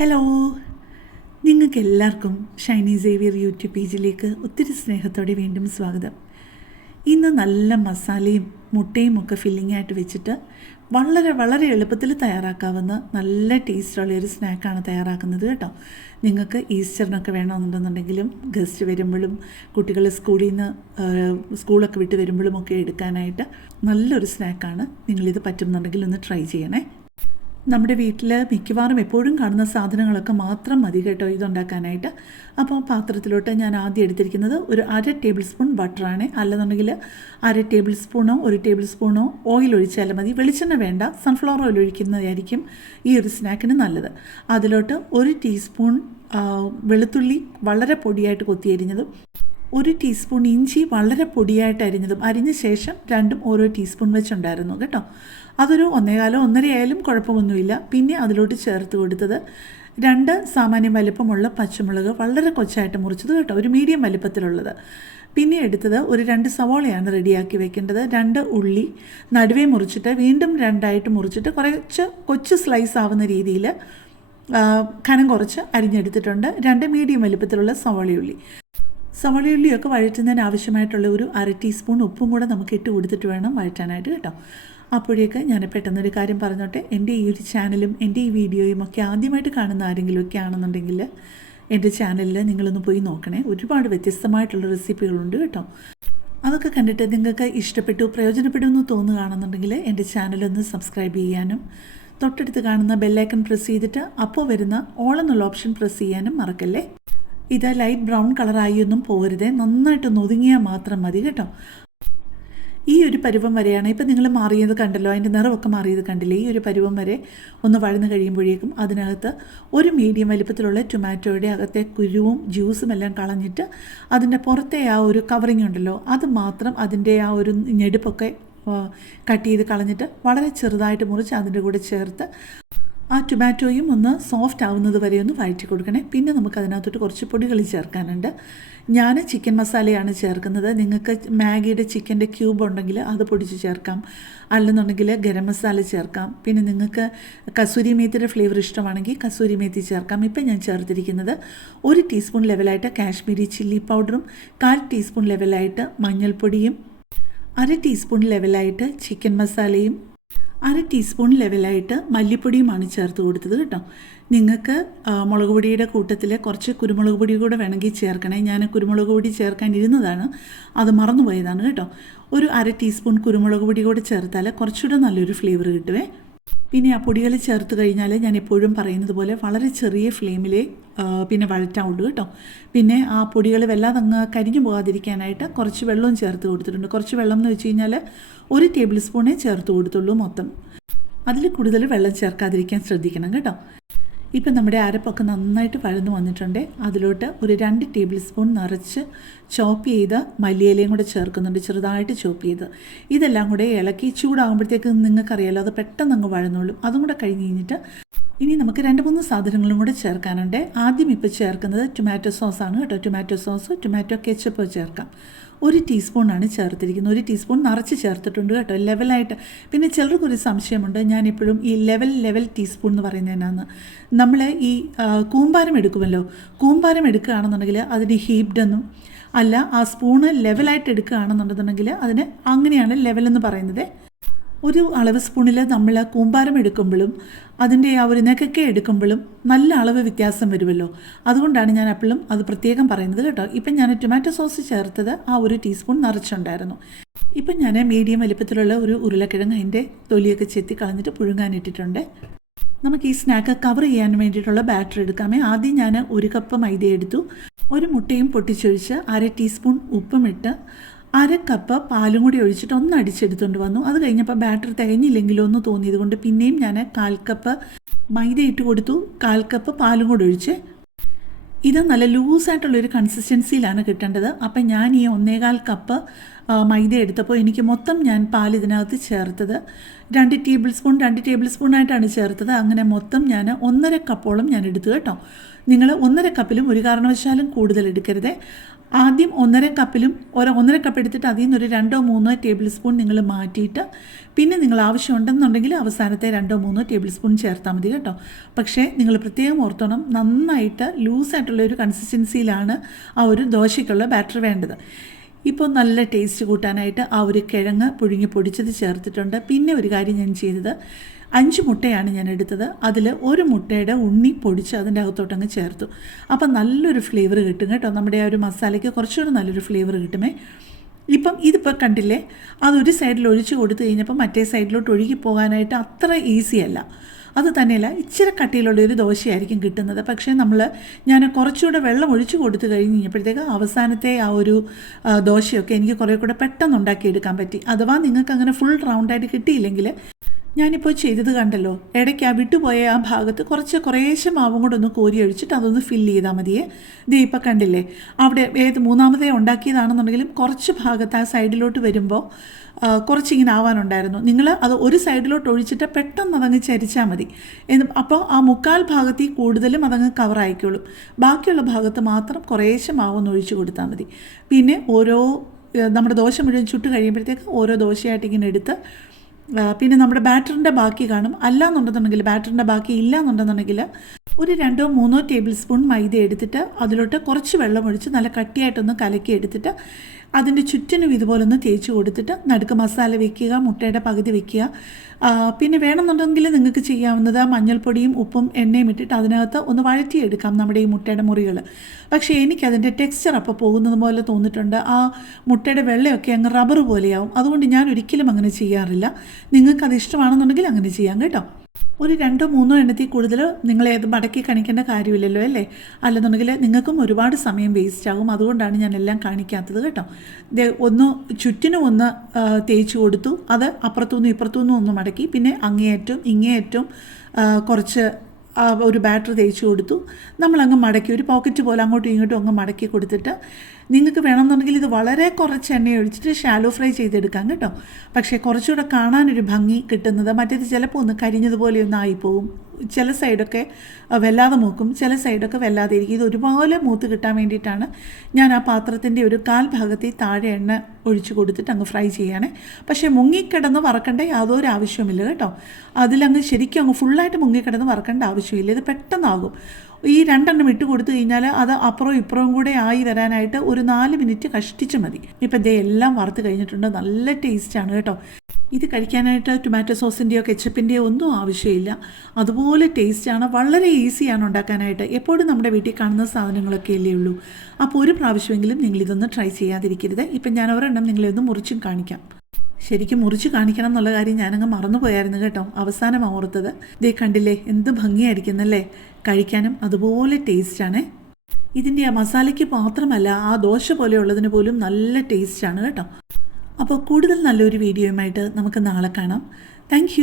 Hello നിങ്ങൾക്ക് എല്ലാവർക്കും Shiny Xavier YouTube പേജിലേക്ക് ഒത്തിരി സ്നേഹത്തോടെ വീണ്ടും സ്വാഗതം. ഇന്ന് നല്ല മസാലയും മുട്ടയും ഒക്കെ ഫില്ലിംഗ് ആയിട്ട് വെച്ചിട്ട് വളരെ വളരെ എളുപ്പത്തിൽ തയ്യാറാക്കാവുന്ന നല്ല ടേസ്റ്റുള്ള ഒരു സ്നാക്കാണ് തയ്യാറാക്കുന്നത് കേട്ടോ. നിങ്ങൾക്ക് ഈസ്റ്ററിനൊക്കെ വേണമെന്നുണ്ടെന്നുണ്ടെങ്കിലും ഗസ്റ്റ് വരുമ്പോഴും കുട്ടികൾ സ്കൂളിൽ നിന്ന് സ്കൂളൊക്കെ വിട്ട് വരുമ്പോഴും ഒക്കെ എടുക്കാനായിട്ട് നല്ലൊരു സ്നാക്കാണ്. നിങ്ങളിത് പറ്റുന്നുണ്ടെങ്കിൽ ഒന്ന് ട്രൈ ചെയ്യണേ. നമ്മുടെ വീട്ടിൽ മിക്കവാറും എപ്പോഴും കാണുന്ന സാധനങ്ങളൊക്കെ മാത്രം മതി കേട്ടോ ഇതുണ്ടാക്കാനായിട്ട്. അപ്പോൾ പാത്രത്തിലോട്ട് ഞാൻ ആദ്യം എടുത്തിരിക്കുന്നത് ഒരു അര ടേബിൾ സ്പൂൺ ബട്ടറാണ്. അല്ലെന്നുണ്ടെങ്കിൽ അര ടേബിൾ സ്പൂണോ ഒരു ടേബിൾ സ്പൂണോ ഓയിൽ ഒഴിച്ചാലും മതി. വെളിച്ചെണ്ണ വേണ്ട സൺഫ്ലവർ ഓയിൽ ഒഴിക്കുന്നതായിരിക്കും ഈ ഒരു സ്നാക്കിന് നല്ലത്. അതിലോട്ട് ഒരു ടീസ്പൂൺ വെളുത്തുള്ളി വളരെ പൊടിയായിട്ട് കൊത്തിയരിഞ്ഞതും ഒരു ടീസ്പൂൺ ഇഞ്ചി വളരെ പൊടിയായിട്ട് അരിഞ്ഞതും അരിഞ്ഞ ശേഷം രണ്ടും ഓരോ ടീസ്പൂൺ വെച്ചുണ്ടായിരുന്നു കേട്ടോ. അതൊരു ഒന്നേകാലോ ഒന്നരയായാലും കുഴപ്പമൊന്നുമില്ല. പിന്നെ അതിലോട്ട് ചേർത്ത് കൊടുത്തത് രണ്ട് സാമാന്യം വലിപ്പമുള്ള പച്ചമുളക് വളരെ കൊച്ചായിട്ട് മുറിച്ചത് കേട്ടോ ഒരു മീഡിയം വലിപ്പത്തിലുള്ളത്. പിന്നെ എടുത്തത് ഒരു രണ്ട് സവോളയാണ് റെഡിയാക്കി വെക്കേണ്ടത്. രണ്ട് ഉള്ളി നടുവേ മുറിച്ചിട്ട് വീണ്ടും രണ്ടായിട്ട് മുറിച്ചിട്ട് കുറച്ച് കൊച്ചു സ്ലൈസ് ആവുന്ന രീതിയിൽ കനം കുറച്ച് അരിഞ്ഞെടുത്തിട്ടുണ്ട്. രണ്ട് മീഡിയം വലിപ്പത്തിലുള്ള സവോളയുള്ളി. സവളയുള്ളിയൊക്കെ വഴറ്റുന്നതിന് ആവശ്യമായിട്ടുള്ള ഒരു അര ടീസ്പൂൺ ഉപ്പും കൂടെ നമുക്ക് ഇട്ട് കൊടുത്തിട്ട് വേണം വഴറ്റാനായിട്ട് കേട്ടോ. അപ്പോഴേക്ക് ഞാൻ പെട്ടെന്നൊരു കാര്യം പറഞ്ഞോട്ടെ. എന്റെ ഈ ഒരു ചാനലും എന്റെ ഈ വീഡിയോയും ഒക്കെ ആദ്യമായിട്ട് കാണുന്ന ആരെങ്കിലുമൊക്കെ ആണെന്നുണ്ടെങ്കിൽ എന്റെ ചാനലിൽ നിങ്ങളൊന്ന് പോയി നോക്കണേ. ഒരുപാട് വ്യത്യസ്തമായിട്ടുള്ള റെസിപ്പികളുണ്ട് കേട്ടോ. അതൊക്കെ കണ്ടിട്ട് നിങ്ങൾക്ക് ഇഷ്ടപ്പെട്ടു പ്രയോജനപ്പെടുമെന്ന് തോന്നുകയാണെന്നുണ്ടെങ്കിൽ എന്റെ ചാനലൊന്ന് സബ്സ്ക്രൈബ് ചെയ്യാനും തൊട്ടടുത്ത് കാണുന്ന ബെല്ലൈക്കൺ പ്രസ് ചെയ്തിട്ട് അപ്പോൾ വരുന്ന ഓൾ എന്നുള്ള ഓപ്ഷൻ പ്രസ് ചെയ്യാനും മറക്കല്ലേ? ഇത് ലൈറ്റ് ബ്രൗൺ കളറായി ഒന്നും പോകരുതേ. നന്നായിട്ട് ഒതുങ്ങിയാൽ മാത്രം മതി കേട്ടോ. ഈ ഒരു പരുവം വരെയാണ് ഇപ്പം നിങ്ങൾ മാറിയത് കണ്ടല്ലോ. അതിന്റെ നിറമൊക്കെ മാറിയത് കണ്ടില്ലേ? ഈ ഒരു പരുവം വരെ ഒന്ന് വഴന്ന് കഴിയുമ്പോഴേക്കും അതിനകത്ത് ഒരു മീഡിയം വലിപ്പത്തിലുള്ള ടൊമാറ്റോയുടെ അകത്തെ കുരുവും ജ്യൂസും എല്ലാം കളഞ്ഞിട്ട് അതിന്റെ പുറത്തെ ആ ഒരു കവറിങ് ഉണ്ടല്ലോ അത് മാത്രം അതിന്റെ ആ ഒരു ഞെടുപ്പൊക്കെ കട്ട് ചെയ്ത് കളഞ്ഞിട്ട് വളരെ ചെറുതായിട്ട് മുറിച്ച് അതിന്റെ കൂടെ ചേർത്ത് ആ ടൊമാറ്റോയും ഒന്ന് സോഫ്റ്റ് ആവുന്നത് വരെ ഒന്ന് വഴറ്റി കൊടുക്കണേ. പിന്നെ നമുക്ക് അതിനകത്തോട്ട് കുറച്ച് പൊടികൾ ചേർക്കാനുണ്ട്. ഞാൻ ചിക്കൻ മസാലയാണ് ചേർക്കുന്നത്. നിങ്ങൾക്ക് മാഗിയുടെ ചിക്കന്റെ ക്യൂബ് ഉണ്ടെങ്കിൽ അത് പൊടിച്ച് ചേർക്കാം. അല്ലെന്നുണ്ടെങ്കിൽ ഗരം മസാല ചേർക്കാം. പിന്നെ നിങ്ങൾക്ക് കസൂരി മേത്തിയുടെ ഫ്ലേവർ ഇഷ്ടമാണെങ്കിൽ കസൂരി മേത്തി ചേർക്കാം. ഇപ്പം ഞാൻ ചേർത്തിരിക്കുന്നത് ഒരു ടീസ്പൂൺ ലെവലായിട്ട് കാശ്മീരി ചില്ലി പൗഡറും കാൽ ടീസ്പൂൺ ലെവലായിട്ട് മഞ്ഞൾപ്പൊടിയും അര ടീസ്പൂൺ ലെവലായിട്ട് ചിക്കൻ മസാലയും അര ടീസ്പൂൺ ലെവലായിട്ട് മല്ലിപ്പൊടിയുമാണ് ചേർത്ത് കൊടുത്തത് കേട്ടോ. നിങ്ങൾക്ക് മുളക് പൊടിയുടെ കൂട്ടത്തിൽ കുറച്ച് കുരുമുളക് പൊടി കൂടെ വേണമെങ്കിൽ ചേർക്കണേ. ഞാൻ കുരുമുളക് പൊടി ചേർക്കാൻ ഇരുന്നതാണ്. അത് മറന്നുപോയതാണ് കേട്ടോ. ഒരു അര ടീസ്പൂൺ കുരുമുളക് പൊടി കൂടെ ചേർത്താൽ കുറച്ചുകൂടെ നല്ലൊരു ഫ്ലേവർ കിട്ടുവേ. പിന്നെ ആ പൊടികൾ ചേർത്ത് കഴിഞ്ഞാൽ ഞാൻ എപ്പോഴും പറയുന്നത് പോലെ വളരെ ചെറിയ ഫ്ലെയിമിൽ പിന്നെ വഴറ്റാവുള്ളൂ കേട്ടോ. പിന്നെ ആ പൊടികൾ വല്ലാതെ അങ്ങ് കരിഞ്ഞു പോകാതിരിക്കാനായിട്ട് കുറച്ച് വെള്ളവും ചേർത്ത് കൊടുത്തിട്ടുണ്ട്. കുറച്ച് വെള്ളം എന്ന് വെച്ച് കഴിഞ്ഞാൽ ഒരു ടേബിൾ സ്പൂണേ ചേർത്ത് കൊടുത്തുള്ളൂ മൊത്തം. അതിൽ കൂടുതൽ വെള്ളം ചേർക്കാതിരിക്കാൻ ശ്രദ്ധിക്കണം കേട്ടോ. ഇപ്പം നമ്മുടെ അരപ്പൊക്കെ നന്നായിട്ട് വഴന്നു വന്നിട്ടുണ്ട്. അതിലോട്ട് ഒരു രണ്ട് ടേബിൾ സ്പൂൺ നിറച്ച് ചോപ്പ് ചെയ്ത് മല്ലിയിലയും കൂടെ ചേർക്കുന്നുണ്ട് ചെറുതായിട്ട് ചോപ്പ് ചെയ്ത്. ഇതെല്ലാം കൂടെ ഇളക്കി ചൂടാകുമ്പോഴത്തേക്ക് നിങ്ങൾക്കറിയാലോ അത് പെട്ടെന്ന് അങ്ങ് വഴന്നോളും. അതും കൂടെ കഴിഞ്ഞ് കഴിഞ്ഞിട്ട് ഇനി നമുക്ക് രണ്ട് മൂന്ന് സാധനങ്ങളും കൂടെ ചേർക്കാനുണ്ട്. ആദ്യം ഇപ്പോൾ ചേർക്കുന്നത് ടൊമാറ്റോ സോസാണ് കേട്ടോ. ടൊമാറ്റോ സോസ് ടൊമാറ്റോ കെച്ചപ്പ് ചേർക്കാം. ഒരു ടീസ്പൂണാണ് ചേർത്തിരിക്കുന്നത്. ഒരു ടീസ്പൂൺ നിറച്ച് ചേർത്തിട്ടുണ്ട് കേട്ടോ. ലെവലായിട്ട്. പിന്നെ ചിലർക്കൊരു സംശയമുണ്ട്. ഞാനിപ്പോഴും ഈ ലെവൽ ലെവൽ ടീസ്പൂൺ എന്ന് പറയുന്നതിനാണ്. നമ്മൾ ഈ കൂമ്പാരം എടുക്കുമല്ലോ. കൂമ്പാരം എടുക്കുകയാണെന്നുണ്ടെങ്കിൽ അതിന് ഹീപ്ഡ് എന്നും അല്ല ആ സ്പൂണ് ലെവലായിട്ട് എടുക്കുകയാണെന്നുണ്ടെന്നുണ്ടെങ്കിൽ അതിന് അങ്ങനെയാണ് ലെവലെന്ന് പറയുന്നത്. ഒരു അളവ് സ്പൂണിൽ നമ്മൾ കൂമ്പാരം എടുക്കുമ്പോഴും അതിന്റെ ആ ഒരു നെക്കൊക്കെ എടുക്കുമ്പോഴും നല്ല അളവ് വ്യത്യാസം വരുമല്ലോ. അതുകൊണ്ടാണ് ഞാൻ അപ്പോഴും അത് പ്രത്യേകം പറയുന്നത് കേട്ടോ. ഇപ്പം ഞാൻ ടൊമാറ്റോ സോസ് ചേർത്തത് ആ ഒരു ടീസ്പൂൺ നിറച്ചുണ്ടായിരുന്നു. ഇപ്പം ഞാൻ മീഡിയം വലിപ്പത്തിലുള്ള ഒരു ഉരുളക്കിഴങ്ങ് അതിന്റെ തൊലിയൊക്കെ ചെത്തി കളഞ്ഞിട്ട് പുഴുങ്ങാനിട്ടിട്ടുണ്ട് നമുക്ക് ഈ സ്നാക്ക് കവർ ചെയ്യാൻ വേണ്ടിയിട്ടുള്ള ബാറ്റർ എടുക്കാമേ. ആദ്യം ഞാൻ ഒരു കപ്പ് മൈദ എടുത്തു. ഒരു മുട്ടയും പൊട്ടിച്ചൊഴിച്ച് അര ടീസ്പൂൺ ഉപ്പും ഇട്ട് അര കപ്പ് പാലും കൂടി ഒഴിച്ചിട്ട് ഒന്ന് അടിച്ചെടുത്തുകൊണ്ട് വന്നു. അത് കഴിഞ്ഞപ്പോൾ ബാറ്റർ തികഞ്ഞില്ലെങ്കിലോ എന്ന് തോന്നിയത് കൊണ്ട് പിന്നെയും ഞാൻ കാൽ കപ്പ് മൈദ ഇട്ട് കൊടുത്തു. കാൽ കപ്പ് പാലും കൂടി ഒഴിച്ച്. ഇത് നല്ല ലൂസായിട്ടുള്ളൊരു കൺസിസ്റ്റൻസിയിലാണ് കിട്ടേണ്ടത്. അപ്പം ഞാൻ ഈ ഒന്നേകാൽ കപ്പ് മൈദ എടുത്തപ്പോൾ എനിക്ക് മൊത്തം ഞാൻ പാൽ ഇതിനകത്ത് ചേർത്തത്. രണ്ട് ടേബിൾ സ്പൂൺ രണ്ട് ടേബിൾ സ്പൂണായിട്ടാണ് ചേർത്തത്. അങ്ങനെ മൊത്തം ഞാൻ ഒന്നര കപ്പോളം ഞാൻ എടുത്തു കേട്ടോ. നിങ്ങൾ ഒന്നര കപ്പിലും ഒരു കാരണവശാലും കൂടുതൽ എടുക്കരുത്. ആദ്യം ഒന്നര കപ്പിലും ഒരു ഒന്നര കപ്പ് എടുത്തിട്ട് അതിൽ നിന്ന് ഒരു രണ്ടോ മൂന്നോ ടേബിൾ സ്പൂൺ നിങ്ങൾ മാറ്റിയിട്ട് പിന്നെ നിങ്ങൾ ആവശ്യമുണ്ടെന്നുണ്ടെങ്കിൽ അവസാനത്തെ രണ്ടോ മൂന്നോ ടേബിൾ സ്പൂൺ ചേർത്താൽ മതി കേട്ടോ. പക്ഷേ നിങ്ങൾ പ്രത്യേകം ഓർത്തണം നന്നായിട്ട് ലൂസായിട്ടുള്ള ഒരു കൺസിസ്റ്റൻസിയിലാണ് ആ ഒരു ദോശയ്ക്കുള്ള ബാറ്റർ വേണ്ടത്. ഇപ്പോൾ നല്ല ടേസ്റ്റ് കൂട്ടാനായിട്ട് ആ ഒരു കിഴങ്ങ് പുഴുങ്ങി പൊടിച്ചത് ചേർത്തിട്ടുണ്ട്. പിന്നെ ഒരു കാര്യം ഞാൻ ചെയ്തത് അഞ്ച് മുട്ടയാണ് ഞാൻ എടുത്തത്. അതിൽ ഒരു മുട്ടയുടെ ഉണ്ണി പൊടിച്ച് അതിന്റെ അകത്തോട്ടങ്ങ് ചേർത്തു. അപ്പം നല്ലൊരു ഫ്ലേവർ കിട്ടും കേട്ടോ. നമ്മുടെ ആ ഒരു മസാലയ്ക്ക് കുറച്ചുകൂടി നല്ലൊരു ഫ്ലേവർ കിട്ടുമേ. ഇപ്പം ഇതിപ്പോൾ കണ്ടില്ലേ? അതൊരു സൈഡിൽ ഒഴിച്ച് കൊടുത്തു കഴിഞ്ഞപ്പോൾ മറ്റേ സൈഡിലോട്ട് ഒഴുകി പോകാനായിട്ട് അത്ര ഈസി അല്ല. അത് തന്നെയല്ല ഇച്ചിരി കട്ടിയിലുള്ള ഒരു ദോശയായിരിക്കും കിട്ടുന്നത്. പക്ഷേ നമ്മൾ ഞാൻ കുറച്ചുകൂടെ വെള്ളം ഒഴിച്ചു കൊടുത്തു കഴിഞ്ഞ് കഴിഞ്ഞപ്പോഴത്തേക്ക് അവസാനത്തെ ആ ഒരു ദോശയൊക്കെ എനിക്ക് കുറേ കൂടെ പെട്ടെന്ന് ഉണ്ടാക്കിയെടുക്കാൻ പറ്റി. അഥവാ നിങ്ങൾക്ക് അങ്ങനെ ഫുൾ റൗണ്ടായിട്ട് കിട്ടിയില്ലെങ്കിൽ ഞാനിപ്പോൾ ചെയ്തത് കണ്ടല്ലോ. ഇടയ്ക്ക് ആ വിട്ടുപോയ ആ ഭാഗത്ത് കുറച്ച് കുറേശ്ശെ മാവും കൂടെ ഒന്ന് കോരി ഒഴിച്ചിട്ട് അതൊന്ന് ഫില്ല് ചെയ്താൽ മതിയേ. ദേ ഇപ്പം കണ്ടില്ലേ? അവിടെ ഏത് മൂന്നാമതേ ഉണ്ടാക്കിയതാണെന്നുണ്ടെങ്കിലും കുറച്ച് ഭാഗത്ത് ആ സൈഡിലോട്ട് വരുമ്പോൾ കുറച്ചിങ്ങനെ ആവാനുണ്ടായിരുന്നു. നിങ്ങൾ അത് ഒരു സൈഡിലോട്ട് ഒഴിച്ചിട്ട് പെട്ടെന്ന് അതങ്ങ് ചരിച്ചാൽ മതി. എന്ന് അപ്പോൾ ആ മുക്കാൽ ഭാഗത്തിൽ കൂടുതലും അതങ്ങ് കവറായിക്കോളും ബാക്കിയുള്ള ഭാഗത്ത് മാത്രം കുറേശ്ശെ മാവൊന്ന് ഒഴിച്ചു കൊടുത്താൽ മതി. പിന്നെ ഓരോ നമ്മുടെ ദോശ മുഴുവൻ ചുട്ട് കഴിയുമ്പോഴത്തേക്ക് ഓരോ ദോശയായിട്ട് ഇങ്ങനെ എടുത്ത് പിന്നെ നമ്മുടെ ബാറ്ററിന്റെ ബാക്കി കാണും. അല്ല എന്നുണ്ടെന്നുണ്ടെങ്കിൽ ബാറ്ററിന്റെ ബാക്കി ഇല്ല എന്നുണ്ടെന്നുണ്ടെങ്കിൽ ഒരു രണ്ടോ മൂന്നോ ടേബിൾ സ്പൂൺ മൈദ എടുത്തിട്ട് അതിലോട്ട് കുറച്ച് വെള്ളം ഒഴിച്ച് നല്ല കട്ടിയായിട്ടൊന്ന് കലക്കി എടുത്തിട്ട് അതിന്റെ ചുറ്റിനും ഇതുപോലെ ഒന്ന് തേച്ച് കൊടുത്തിട്ട് നടുക്ക് മസാല വെക്കുക മുട്ടയുടെ പകുതി വെക്കുക. പിന്നെ വേണമെന്നുണ്ടെങ്കിൽ നിങ്ങൾക്ക് ചെയ്യാവുന്നത് മഞ്ഞൾപ്പൊടിയും ഉപ്പും എണ്ണയും ഇട്ടിട്ട് അതിനകത്ത് ഒന്ന് വഴറ്റിയെടുക്കാം നമ്മുടെ ഈ മുട്ടയുടെ മുറികൾ പക്ഷേ എനിക്കതിന്റെ ടെക്സ്ചർ അപ്പോൾ പോകുന്നത് പോലെ തോന്നിയിട്ടുണ്ട്. ആ മുട്ടയുടെ വെള്ളയൊക്കെ അങ്ങ് റബ്ബർ പോലെയാവും. അതുകൊണ്ട് ഞാൻ ഒരിക്കലും അങ്ങനെ ചെയ്യാറില്ല. നിങ്ങൾക്കത് ഇഷ്ടമാണെന്നുണ്ടെങ്കിൽ അങ്ങനെ ചെയ്യാം കേട്ടോ. ഒരു രണ്ടോ മൂന്നോ എണ്ണത്തിൽ കൂടുതൽ നിങ്ങൾ ഏത് മടക്കി കാണിക്കേണ്ട കാര്യമില്ലല്ലോ അല്ലേ? അല്ലെന്നുണ്ടെങ്കിൽ നിങ്ങൾക്കും ഒരുപാട് സമയം വേസ്റ്റ് ആകും. അതുകൊണ്ടാണ് ഞാൻ എല്ലാം കാണിക്കാത്തത് കേട്ടോ. ഒന്ന് ചുറ്റിനും ഒന്ന് തേച്ച് കൊടുത്തു. അത് അപ്പുറത്തുനിന്നും ഇപ്പുറത്തുനിന്നും ഒന്ന് മടക്കി. പിന്നെ അങ്ങേയറ്റവും ഇങ്ങേയറ്റവും കുറച്ച് ഒരു ബാറ്ററി തേച്ച് കൊടുത്തു. നമ്മളങ്ങ് മടക്കി ഒരു പോക്കറ്റ് പോലെ അങ്ങോട്ടും ഇങ്ങോട്ടും അങ്ങ് മടക്കി കൊടുത്തിട്ട് നിങ്ങൾക്ക് വേണമെന്നുണ്ടെങ്കിൽ ഇത് വളരെ കുറച്ച് എണ്ണ ഒഴിച്ചിട്ട് ഷാലോ ഫ്രൈ ചെയ്തെടുക്കാം കേട്ടോ. പക്ഷേ കുറച്ചുകൂടെ കാണാനൊരു ഭംഗി കിട്ടുന്നത് മറ്റേത് ചിലപ്പോൾ ഒന്ന് കരിഞ്ഞതുപോലെ ഒന്ന് ആയിപ്പോവും. ചില സൈഡൊക്കെ വല്ലാതെ മൂക്കും. ചില സൈഡൊക്കെ വല്ലാതെ ഇരിക്കും. ഇത് ഒരുപോലെ മൂത്ത് കിട്ടാൻ വേണ്ടിയിട്ടാണ് ഞാൻ ആ പാത്രത്തിന്റെ ഒരു കാൽ ഭാഗത്തിൽ താഴെ എണ്ണ ഒഴിച്ചു കൊടുത്തിട്ട് അങ്ങ് ഫ്രൈ ചെയ്യണേ പക്ഷേ മുങ്ങിക്കിടന്ന് വറക്കേണ്ട യാതൊരു ആവശ്യവുമില്ല കേട്ടോ. അതിലങ്ങ് ശരിക്കും അങ്ങ് ഫുള്ളായിട്ട് മുങ്ങിക്കിടന്ന് വറക്കേണ്ട ആവശ്യമില്ല. ഇത് പെട്ടെന്നാകും. ഈ രണ്ടെണ്ണം ഇട്ട് കൊടുത്തു കഴിഞ്ഞാൽ അത് അപ്പുറവും ഇപ്പുറവും കൂടെ ആയി വരാനായിട്ട് ഒരു നാല് മിനിറ്റ് കഷ്ടിച്ച് മതി. ഇപ്പം ദേ എല്ലാം വറുത്ത് കഴിഞ്ഞിട്ടുണ്ട്. നല്ല ടേസ്റ്റാണ് കേട്ടോ. ഇത് കഴിക്കാനായിട്ട് ടൊമാറ്റോ സോസിന്റെയോ കെച്ചപ്പിന്റെയോ ഒന്നും ആവശ്യമില്ല. അതുപോലെ ടേസ്റ്റാണ് വളരെ ഈസിയാണ് ഉണ്ടാക്കാനായിട്ട്. എപ്പോഴും നമ്മുടെ വീട്ടിൽ കാണുന്ന സാധനങ്ങളൊക്കെ അല്ലേ ഉള്ളൂ. അപ്പോൾ ഒരു പ്രാവശ്യമെങ്കിലും നിങ്ങളിതൊന്ന് ട്രൈ ചെയ്യാതിരിക്കരുത്. ഇപ്പം ഞാൻ ഒരെണ്ണം നിങ്ങളെ ഒന്ന് മുറിച്ചും കാണിക്കാം. ശരിക്കും മുറിച്ച് കാണിക്കണം എന്നുള്ള കാര്യം ഞാനങ്ങ് മറന്നുപോയായിരുന്നു കേട്ടോ. അവസാനം ഓർത്തത്. ദേ കണ്ടില്ലേ എന്ത് ഭംഗിയായിരിക്കുന്നല്ലേ കഴിക്കാനും അതുപോലെ ടേസ്റ്റാണ് ഇതിന്റെ ആ മസാലയ്ക്ക് മാത്രമല്ല ആ ദോശ പോലെയുള്ളതിന് പോലും നല്ല ടേസ്റ്റാണ് കേട്ടോ. അപ്പോൾ കൂടുതൽ നല്ലൊരു വീഡിയോയുമായിട്ട് നമുക്ക് നാളെ കാണാം. താങ്ക്